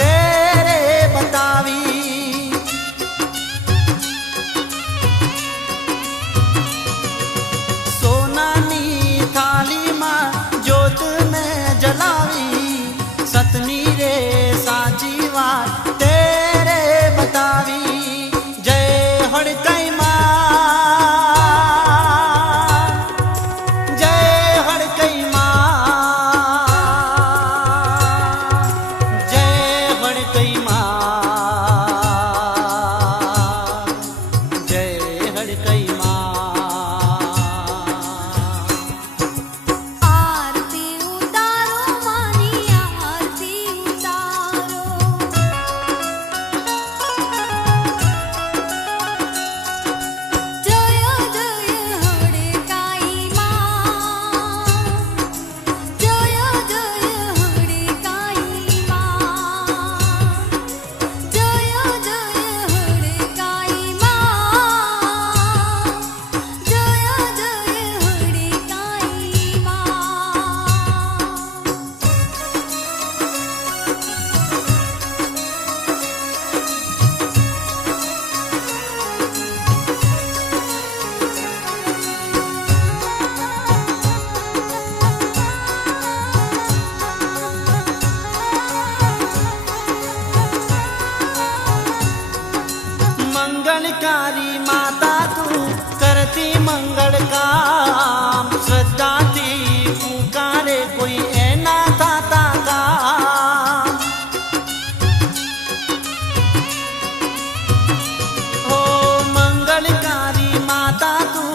तेरे बतावी। सोनानी थाली मां जोत में जलावी, सतनी रे साची वात तेरे बतावी। जय हड़कई मां, जय हड़कई मां, जय हड़कई मां, जय हड़कई मां। आरती उतारो मानी आरती उतारो, जय जय हड़काई मां, जय जय हड़काई मां, जय जय हड़काई मां, जय जय हड़काई मां। मंगलकारी माता तू करती मंगल काम, श्रद्धा थी पुकारे कोई ऐना थाता काम। हो मंगलकारी माता तू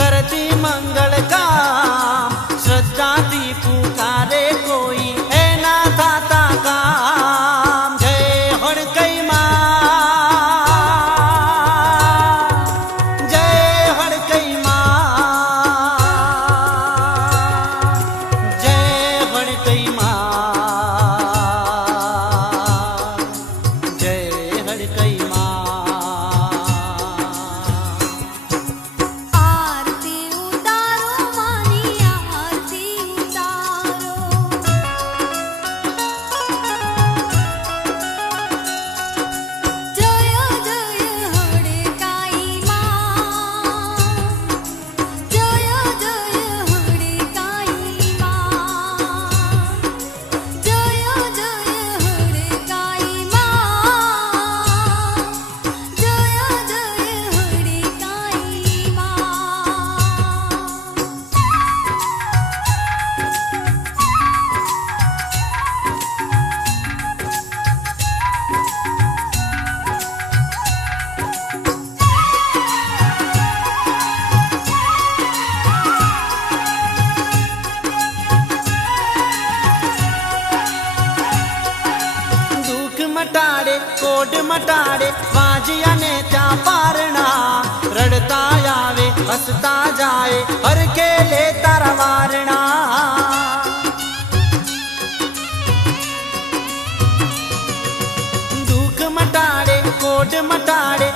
करती मंगल काम, श्रद्धा थी पुकारे कोई ऐना थाता काम। जय हड़कई मां, जय हड़कई मां, जय हड़कई मां, जय हड़कई मां। आरती उतारो मानी आरती उतारो, जय जय हड़काई मां, जय जय हड़काई मां, जय जय हड़काई मां, जय जय हड़काई मां। दुख मटाड़े कोड मटाड़े वाजिया ने त्या पारना, रड़ता आवे हंसता जाए हर के ले तारा वारना। दुख मटाड़े कोड मटाड़े